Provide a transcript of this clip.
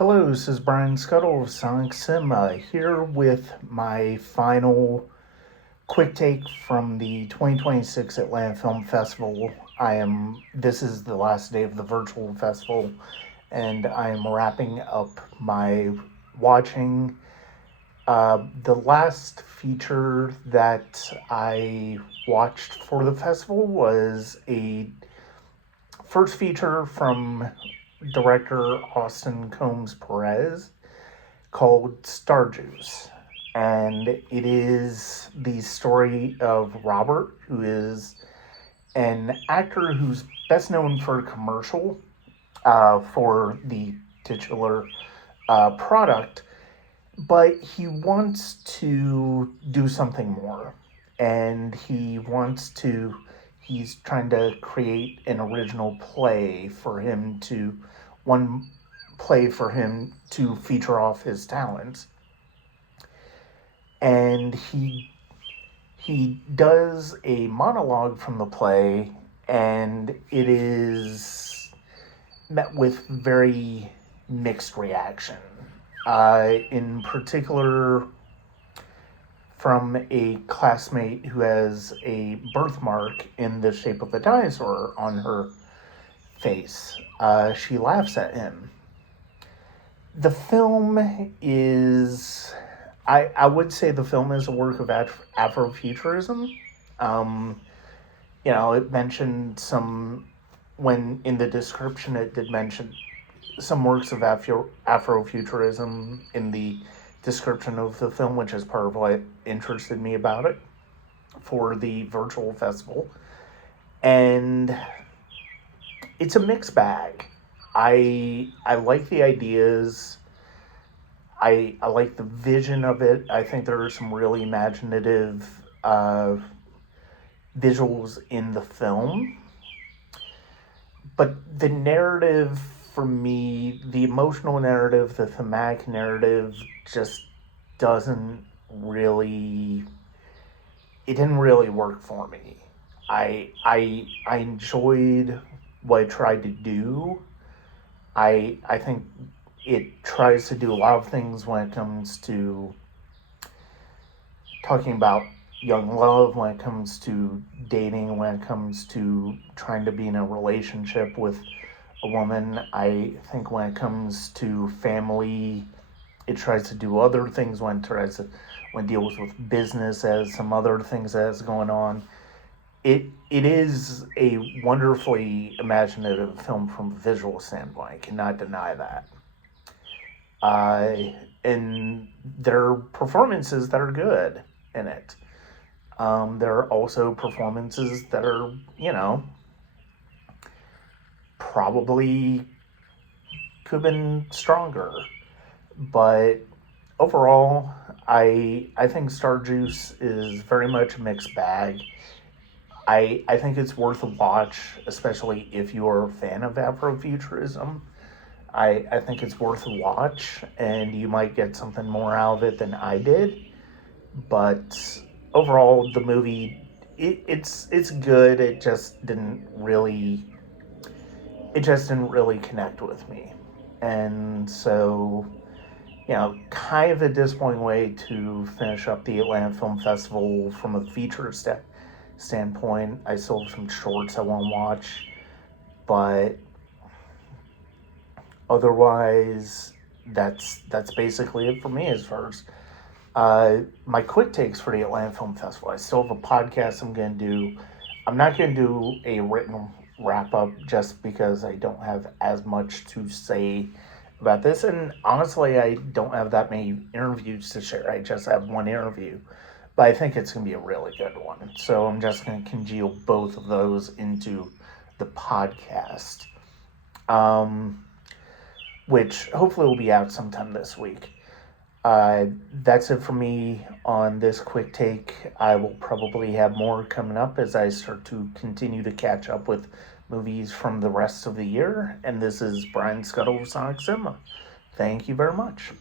Hello, this is Brian Scuttle of Sonic Cinema here with my final quick take from the 2026 Atlanta Film Festival. This is the last day of the virtual festival, and I am wrapping up my watching. The last feature that I watched for the festival was a first feature from director Austin Combs Perez called STARJUICE. And it is the story of Robert, who is an actor who's best known for a commercial for the titular product, but he wants to do something more. And he's trying to create an original play for him to, one play for him to feature off his talents. And he does a monologue from the play, and it is met with very mixed reaction. In particular, from a classmate who has a birthmark in the shape of a dinosaur on her face. She laughs at him. The film is, I would say the film is a work of Afrofuturism. It mentioned when in the description it did mention some works of Afrofuturism in the description of the film, which is part of what interested me about it for the virtual festival. And it's a mixed bag. I like the ideas. I like the vision of it. I think there are some really imaginative visuals in the film. But the narrative, for me, the emotional narrative, the thematic narrative, just didn't really work for me. I enjoyed what it tried to do. I think it tries to do a lot of things when it comes to talking about young love, when it comes to dating, when it comes to trying to be in a relationship with a woman. I think when it comes to family, it tries to do other things when it deals with business as some other things that's going on. It is a wonderfully imaginative film from a visual standpoint. I cannot deny that. And there are performances that are good in it. There are also performances that are, probably could have been stronger. But overall, I think STARJUICE is very much a mixed bag. I think it's worth a watch, especially if you're a fan of Afrofuturism. I think it's worth a watch, and you might get something more out of it than I did. But overall, the movie, it's good. It just didn't really connect with me. And so, kind of a disappointing way to finish up the Atlanta Film Festival from a feature standpoint. I still have some shorts I want to watch, but otherwise, that's basically it for me as far as my quick takes for the Atlanta Film Festival. I still have a podcast I'm going to do. I'm not going to do a written wrap-up just because I don't have as much to say about this. And honestly, I don't have that many interviews to share. I just have one interview. But I think it's going to be a really good one. So I'm just going to congeal both of those into the podcast, which hopefully will be out sometime this week. That's it for me on this quick take. I will probably have more coming up as I start to continue to catch up with movies from the rest of the year. And this is Brian Scuttle of Sonic Cinema. Thank you very much.